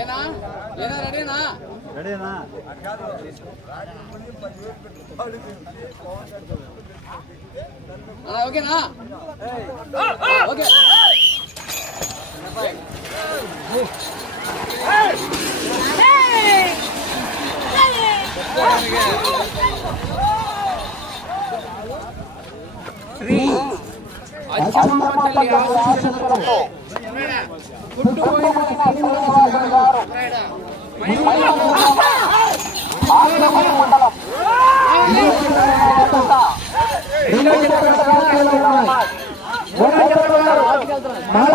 ఏనా? ఏనా రెడీనా? రెడీనా? ఆ, ఓకేనా? ఓకే. శ్రీ అచ్చమ్మ తల్లి ఆశీస్సులతో.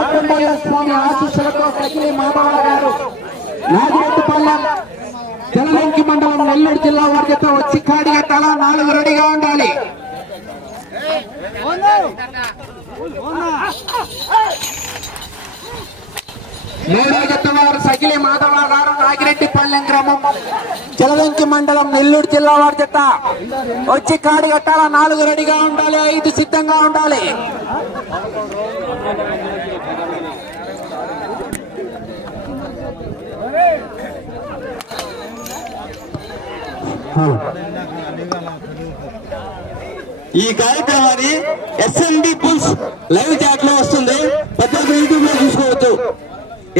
పుట్టుపోయిన స్వామి ఆశీస్సులతో సఖిలి మాధవ గారు నాగిరెడ్డిపల్లెం జలలంకి మండలం నెల్లూరు జిల్లా వారితో వచ్చి కాడిగా తల నాలుగు రెడీగా ఉండాలి Oh no! Oh no! మూడో జత సగిలి మాధవ గారు నాగిరెడ్డిపల్లెం గ్రామం. జలలంకి మండలం నెల్లూరు జిల్లా వారి జత. వచ్చి కాడి కట్టాల? నాలుగు రెడీగా ఉండాలి ఐదు సిద్ధంగా ఉండాలి. ఈ కార్యక్రమాన్ని ఎస్ఎండి పుల్స్ లైవ్ చాట్లో వస్తుంది. పెద్దలు యూట్యూబ్లో చూసుకోవచ్చు.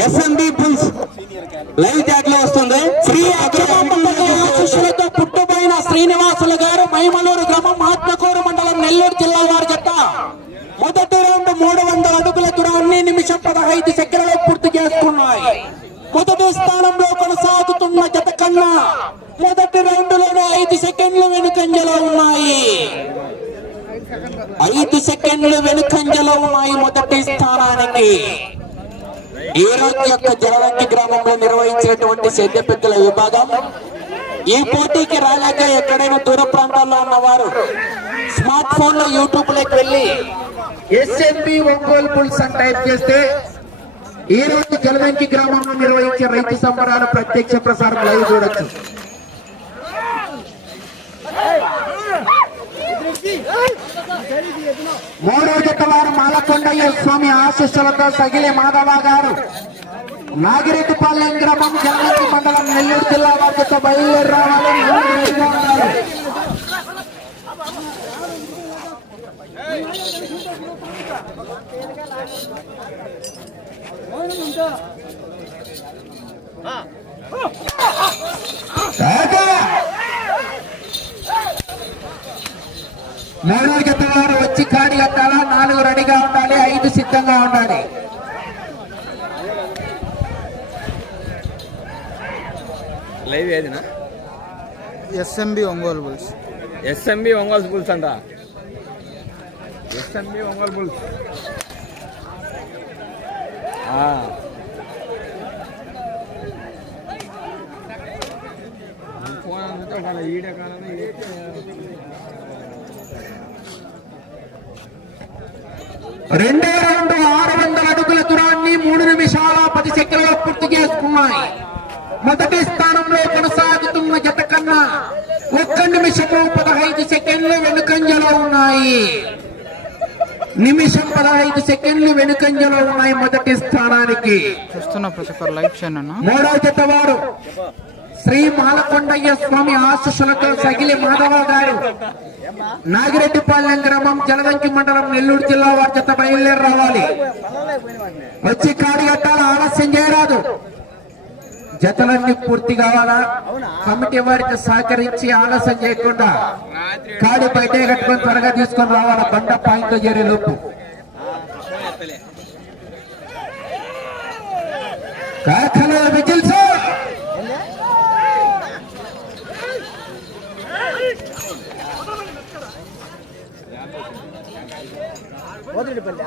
ఎస్ఎండి పుల్స్ లైవ్ చాట్లో వస్తుంది. శ్రీ ఆశీస్సులతో పుట్టుపోయిన శ్రీనివాసులు గారు మైమలూరు గ్రామం ఆత్మకూరు మండలం నెల్లూరు జిల్లా వారి జత. మొదటి రౌండ్ మూడు వందల అడుగుల దూరాన్ని నిమిషం పదహైదు సెకండ్లలో పూర్తి చేసుకున్నాయి. మొదటి స్థానంలో కొనసాగుతున్న జత కన్నా మొదటి రౌండ్లోనే ఐదు సెకండ్లు వెనుకంజలో ఉన్నాయి. ఐదు సెకండ్లు వెనుకంజలో ఉన్నాయి మొదటి స్థానానికి. ఏలూరు యొక్క జలవంకి గ్రామంలో నిర్వహించినటువంటి సేద్య పెద్దల విభాగం. ఈ పోటీకి రాలేక ఎక్కడైనా దూర ప్రాంతాల్లో ఉన్నవారు స్మార్ట్ ఫోన్లో యూట్యూబ్లోకి వెళ్ళి ఎస్ఎంపి ఒంగోలు పుల్స్ అని టైప్ చేస్తే ఈ రోజు జలవంకి గ్రామంలో నిర్వహించే రైతు సంబరాల ప్రత్యక్ష ప్రసారం లైవ్ చూడొచ్చు. మూడో జత మాలకొండయ్య స్వామి ఆశీస్సులతో సగిలి మాధవ గారు. నాగిరెడ్డిపాలెం గ్రామం జలవంతి మండలం నెల్లూరు జిల్లా వారితో బయలుదేరి రావాలని మూడు రెడీగా ఉండాలి. మూడో జత వారు వచ్చి కాడి కట్టాలా నాలుగు రెడీగా ఉండాలి ఐదు సిద్ధంగా ఉండాలి. Live ఏదినా? SMB Ongole bulls. SMB Ongole bulls అంట. SMB Ongole bulls. ఫోన్ అందుతో వాళ్ళ ఈడే కాలంలో రెండో రౌండ్ ఆరు వందల అడుగుల దూరాన్ని మూడు నిమిషాల పది సెకండ్లలో పూర్తి చేసుకున్నాయి. మొదటి స్థానంలో కొనసాగుతున్న జత కన్నా ఒక్క నిమిషము పదహైదు సెకండ్లు వెనుకంజలో ఉన్నాయి. నిమిషం పదహైదు సెకండ్లు వెనుకంజలో ఉన్నాయి మొదటి స్థానానికి. చూస్తున్న ప్రతి ఒక్కరు లైక్ చేయండి అన్న మూడో జత వారు. శ్రీ మాలకొండయ్య స్వామి ఆశీస్సులతో సగిలి మాధవ గారు. నాగిరెడ్డిపాలెం గ్రామం జలదంకి మండలం నెల్లూరు జిల్లా వారి చెత్త బయలుదేరి రావాలి. వచ్చి కాడి కట్టాల? ఆలస్యం చేయరాదు. జతలన్నీ పూర్తి కావాలా? కమిటీ వారికి సహకరించి ఆలస్యం చేయకుండా కాడి బయట కట్టుకొని త్వరగా తీసుకొని రావాలా? బండ పాయింట్ చేరే లోపు. విజిల్స్ విజిల్స్ పోతుడిపల్లి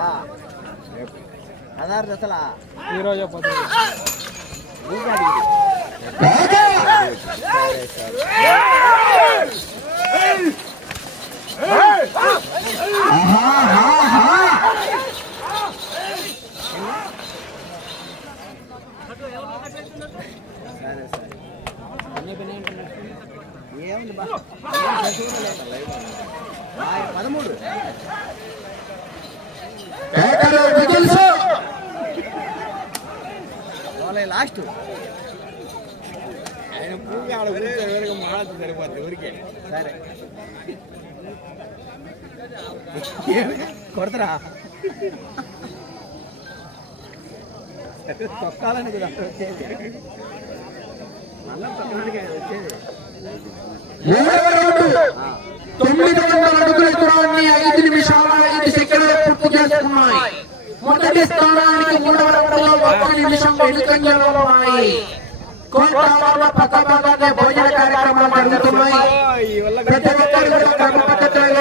పదహారు దశల ఈరోజు పొద్దున కొడతారా? తొక్కాలని కదా తొమ్మిది వందల అడుగుల దూరాన్ని ఐదు నిమిషాల ఐదు సెకండ్లు పూర్తి చేసుకున్నాయి. మొదటి స్థానానికి మూడవ రౌండ్లో ఒక్క నిమిషం వెనుకంజలో ఉన్నాయి. కోటాలలో పక్క పక్కనే భోజన కార్యక్రమాలు జరుగుతున్నాయి. ప్రతి ఒక్కరు కూడా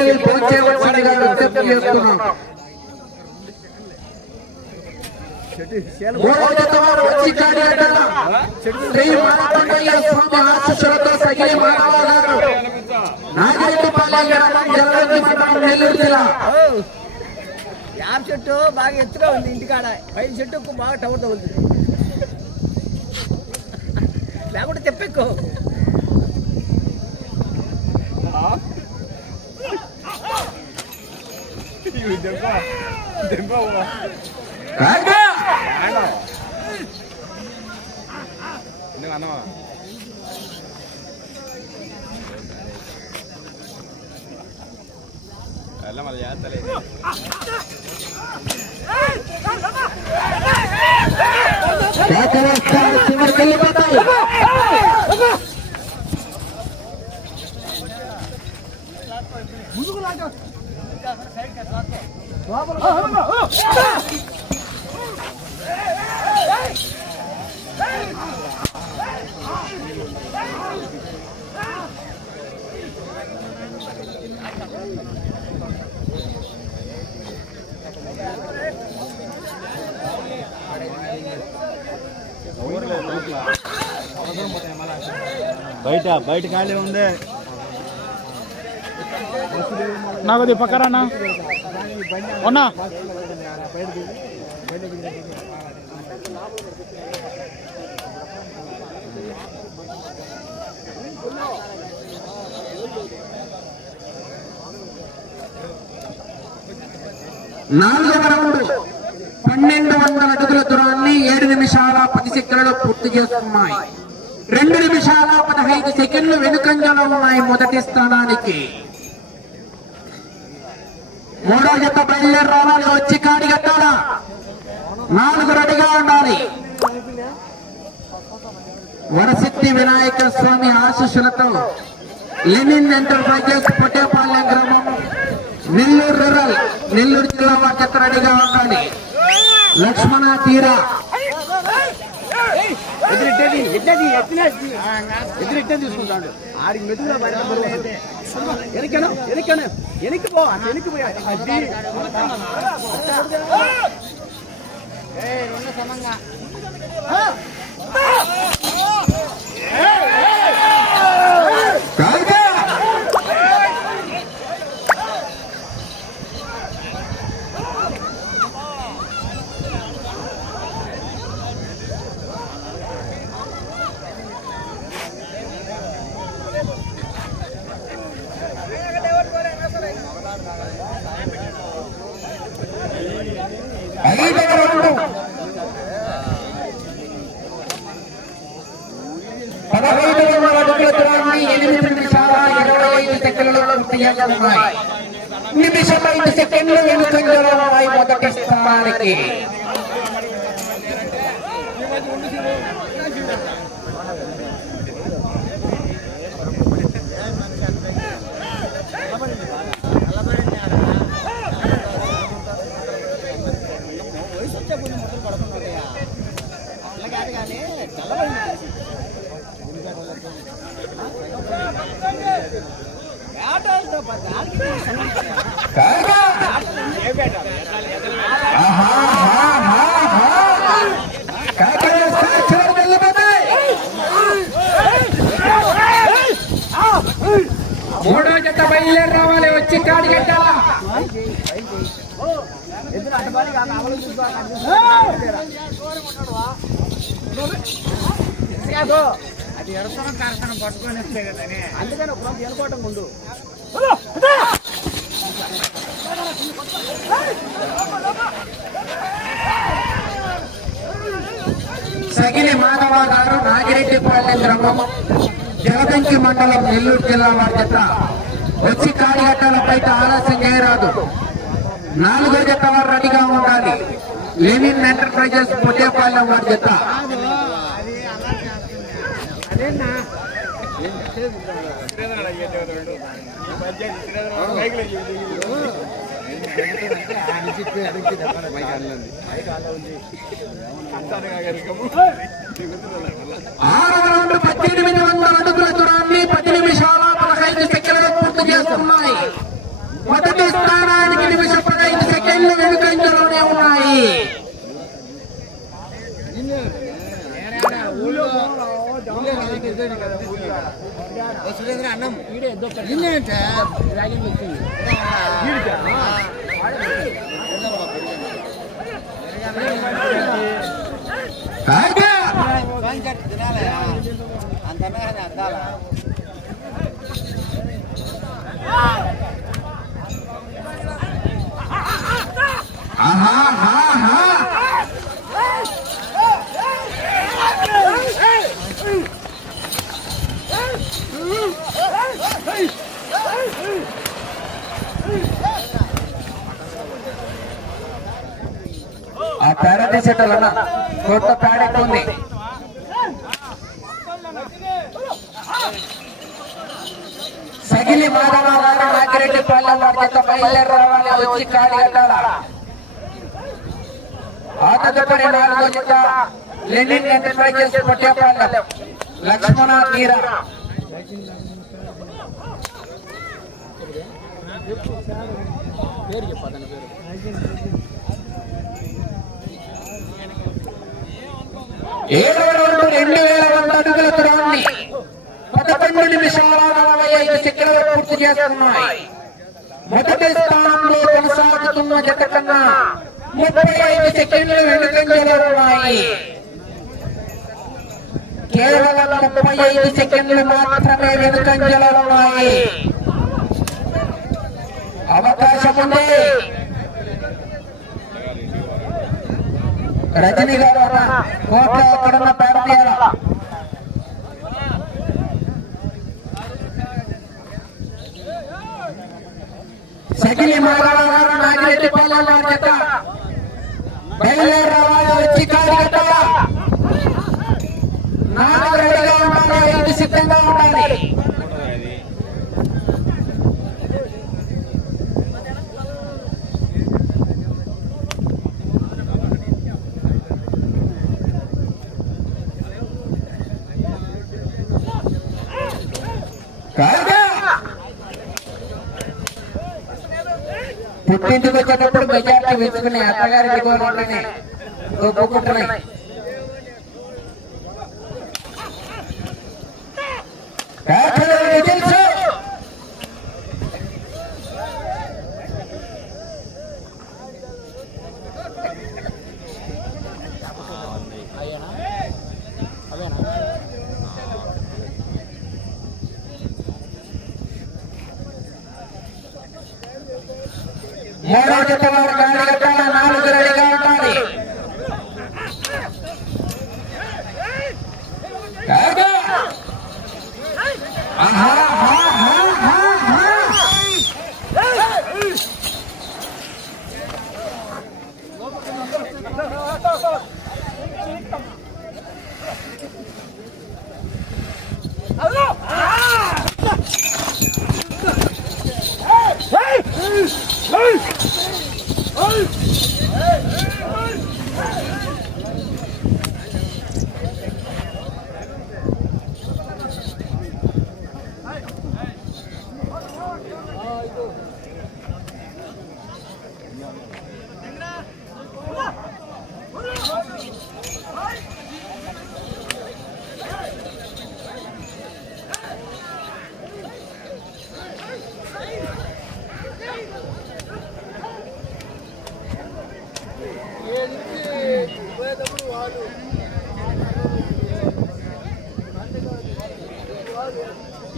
తమ పక్కన వెళ్ళి విజ్ఞప్తి చేస్తున్నాం చెట్టు మూడవ జత వచ్చి శ్రీ స్వామి ఆశీస్సులతో సగిలి నాగరెడ్డిపాలెం గ్రామం మండలం నెల్లూరు జిల్లా. చెట్టు బాగా ఎత్తుగా ఉంది ఇంటికాడ. పైన చెట్టు బాగా టవర్ తగులుతుంది. లేకుంటే తెప్పెక్కు ఇవి దెబ్బ దెబ్బ రాగా ఎందుకు అన్నవా అలా మళ్ళీ చేస్తలేదు కేకవేస్తారు చివరికి వెళ్ళిపోతాయి బయట బయట ఖాళీ ఉంది. నాకు అది పక్కరానా ఉన్నా. నాలుగవ రౌండ్ పన్నెండు వందల అడుగుల దూరాన్ని ఏడు నిమిషాల పది సెకండ్లు పూర్తి చేస్తున్నాయి రెండు నిమిషాల పదహైదు సెకండ్లు వెనుకంజలో ఉన్నాయి మొదటి స్థానానికి. మూడో జత బయలుదేరి రావాలి వచ్చి కాడి కట్టాలా నాలుగు రెడీగా ఉండాలి. వరసిద్ధి వినాయక స్వామి ఆశీస్సులతో లెనిన్ ఎంటర్ప్రైజెస్ పొట్టేపాలెం గ్రామం నెల్లూరు రూరల్ నెల్లూరు జిల్లా వారి రెడీగా ఉండాలి. లక్ష్మణ తీర. ఎదురెట్టేది ఎట్టేది ఎత్తినేది? ఎదురెట్టే తీసుకుంటాడు. ఆడికి మెతుకులో എനിക്കണോ എനിക്കണോ എനിക്ക് പോവാ എനിക്ക് പോയാ ഏ രണ്ട് സമങ്ങ மாடுக்கு Carga! వచ్చే రావాలి వచ్చి కాడి కట్టాలా? అది పట్టుకొని వస్తే అందుకని ఒక ముందు సగిలి మాధవ గారు నాగిరెడ్డిపాలెం గ్రామం జగదంకి మండలం నెల్లూరు జిల్లా వారి వచ్చి కాడిగట్టాల బయట ఆలస్యం చేయరాదు. నాలుగో జత వారు రెడీగా ఉండాలి. లెనిన్ ఎంటర్ప్రైజెస్ పొట్టేపాలెం వారి జత. ఆరు వందల పద్దెనిమిది వందల అడుగులతో మొదటి స్థానానికి నిమిషం పదహైదు సెకండ్లు వెనుకంజలోనే ఉన్నాయి ఆగా! ఆహా, ఆహా, ఆహా. ఆ పేడ తీసేటోళ్ళన్నా కొత్త పేడ ఎక్కువ ఉంది సగిలి మాధవ గారు నాగిరెడ్డి పాలెం వారి చేత బయలుదేరి రావాలి వచ్చి కాడి కట్టాల ఆ తదుపరి నాలుగో జత లెనిన్ ఎంటర్ప్రైజెస్ పొట్టేపాలెం లక్ష్మణ తీరా ఏడవ రెండు రెండు వేల వంద అడుగుల దూరాన్ని పదకొండు నిమిషాల నలభై ఐదు సెకండ్లు పూర్తి చేస్తున్నాయి. మొదటి స్థానంలో కొనసాగుతున్న జత కన్నా ముప్పై ఐదు సెకండ్లు వెనుకంజలో ఉన్నాయి. కేవలం ముప్పై ఐదు సెకండ్లు మాత్రమే వెనుకంజలో ఉన్నాయి అవకాశం ఉంది రజనీ గారు కోట్ల అక్కడున్న పేరు తీయాలా సగిలి మాధవ గారు నాగిరెడ్డి పాలెం వారి చేత బయలుదేరి రావాలి వచ్చి కాడి కట్టాలా నాలుగు రెడీగా ఉండాలి సిద్ధంగా ఉండాలి పుట్టింటికి వచ్చేటప్పుడు మెజార్టీ పెంచుకునే అత్తగారి దిగువనే ಕಾಕ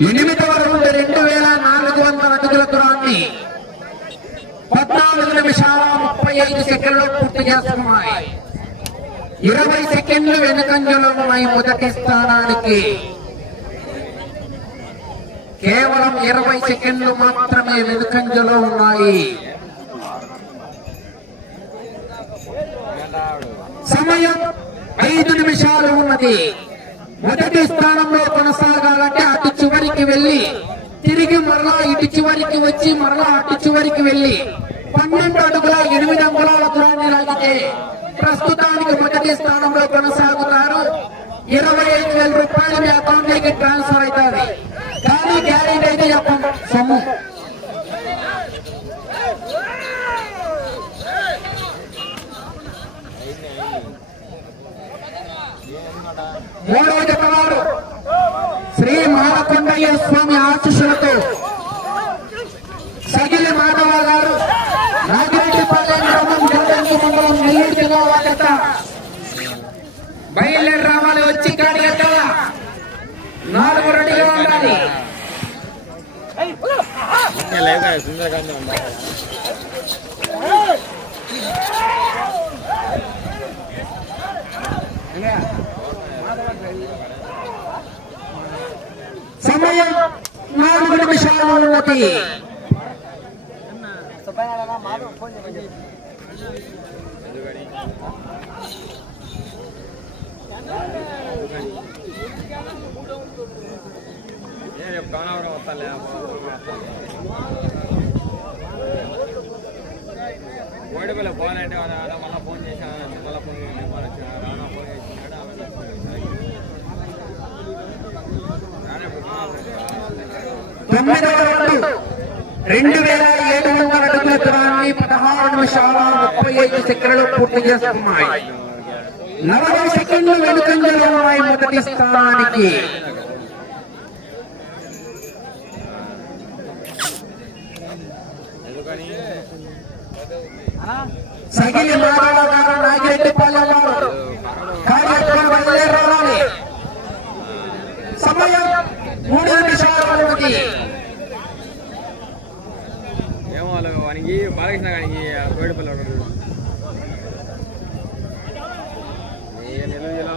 ఎనిమిదవ వరకు రెండు వేల నాలుగు వందల అడుగుల దూరాన్ని పద్నాలుగు నిమిషాల ముప్పై ఐదు సెకండ్లు పూర్తి చేస్తున్నాయి. ఇరవై సెకండ్లు వెనుకంజలో ఉన్నాయి మొదటి స్థానానికి. కేవలం ఇరవై సెకండ్లు మాత్రమే వెనుకంజలో ఉన్నాయి. సమయం ఐదు నిమిషాలు ఉన్నది. మొదటి స్థానంలో కొనసాగాలంటే అటు చివరికి వెళ్ళి తిరిగి మరలా ఇటు చివరికి వచ్చి మరలా అటు చివరికి వెళ్ళి పన్నెండు అడుగుల ఎనిమిది అంగుళాల దూరాన్ని లాగితే ప్రస్తుతానికి మొదటి స్థానంలో కొనసాగుతారు. ఇరవై ఐదు వేల రూపాయలు మీ అకౌంట్లోకి ట్రాన్స్ఫర్ అవుతారు కానీ గ్యారెంటీ అయితే చెప్పం సొమ్ము. మూడవ జతవారు శ్రీ మాలకొండయ్య స్వామి ఆశీస్సులతో సగిలి మాధవ గారు నాగిరెడ్డిపాలెం గ్రామం జగదంకి మండలం నెల్లూరు జిల్లా వార్త బయలుదేరి రావాలి వచ్చి కాడి నాలుగు రెడీగా ఉండాలి. సుందరకాండ సమయం నాలుగు నిమిషాలు ఉన్నది నేను రేపు కానవరం వస్తాలే ఓడిపోలే పోవాలంటే మళ్ళీ ఫోన్ చేశాను తొమ్మిదవ రౌండ్ రెండు వేల ఏడు వందల అడుగుల దూరాన్ని పదహారు నిమిషాల ముప్పై ఐదు సెకండ్లు పూర్తి చేస్తున్నాయి నలభై సెకండ్లు వెనుకంజలో ఉన్నాయి మొదటి స్థానానికి. సగిలి మాధవ గారు నాగిరెడ్డిపాలెం వారు కార్యక్రమం బయలుదేరి రావాలి సమయం మూడు నిమిషాలు ఉన్నది ఏమో వాళ్ళు వానికి కానీ గారికి కోడిపల్లి ఒకడు జిల్లా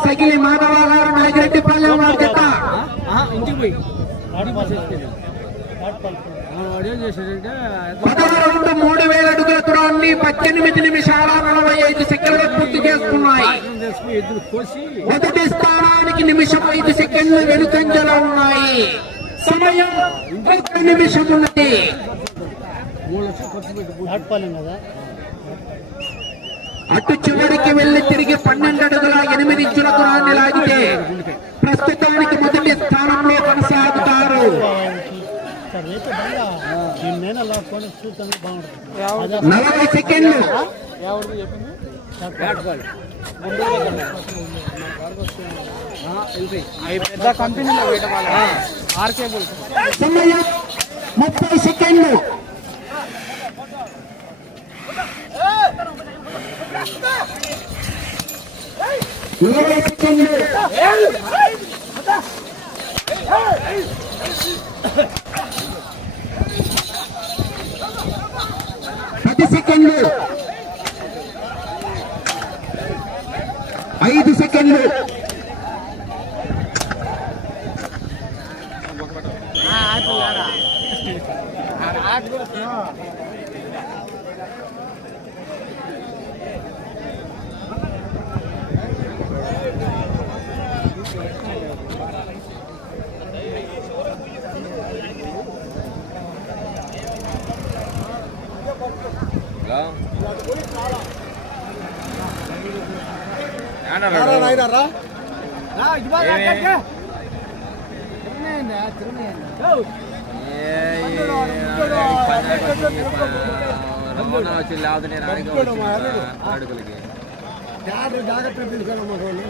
సగిలి మాధవ గారు నాగిరెడ్డిపాలెం వారి జత ఇంటికి పోయి. వాడు ఏం చేశాడంటే పదవ రౌండ్ మూడు వేల అడుగుల దూరాన్ని పద్దెనిమిది నిమిషాల నలభై ఐదు సెకండ్లు పూర్తి కోసి మొదటి స్థానానికి నిమిషం ఐదు సెకండ్లు వెనుకంజలో ఉన్నాయి. సమయం నిమిషం ఉన్నది. మూడు లక్షలు ఖర్చు పెట్టి అటు చివరికి వెళ్ళి తిరిగి పన్నెండు అడుగుల ఎనిమిది ఇంచుల దూరాన్ని లాగితే ప్రస్తుతానికి మొదటి స్థానంలో కొనసాగుతారు. నలభై సెకండ్లు. పెద్ద కంపెనీలో ఆర్కే ముప్పై సెకండ్లు ఇరవై సెకండ్లు పది సెకండ్లు. ఐదు సెకండ్లు. హలో ఏమన్నారు? ఏమి? ఏ, ఈ పంజాబ్ వచ్చి, ప- రవాణా వచ్చి లేకపోతే నేను ఆడికి వచ్చి, అడుగులకి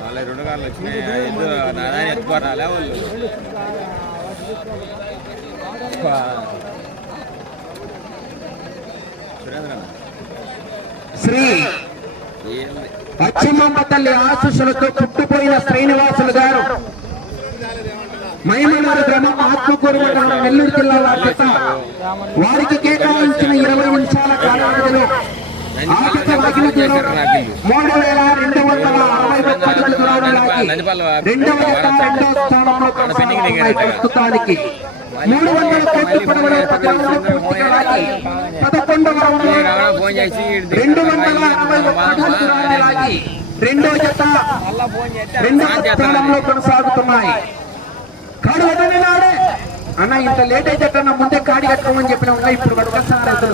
వాళ్ళ రెండు కార్లు వచ్చినాయి ఇద్దరు నా నాయన ఎత్తుకోరాలే వాళ్ళు పా. సురేంద్ర అన్న, శ్రీ ఏంది తల్లి ఆశీస్సులతో పుట్టిపోయిన శ్రీనివాసులు గారు. మైమనూరు గ్రామం ఆత్మకూరు మండలం నెల్లూరు జిల్లా వారి వారికి కేటాయించిన ఇరవై నిమిషాల కాలావధిలో మూడు వేల రెండు వందల అరవై ఒక్కటి అడుగులు దూరం రెండవ స్థానంలో ప్రస్తుతానికి మూడు వందల కోట్ల పడవల ప్రకారంలో పూర్తిగా పదకొండవ రెండు వందల అరవై ఒక్క అడుగులు దూరం లాగి రెండో జత రెండవ స్థానంలో కొనసాగుతున్నాయి. కాడు నాడే అన్న ఇంత లేట్ అయితే ముందే కాడి కట్టుకోమని చెప్పిన ఇప్పుడు పట్టుకొస్తున్నారు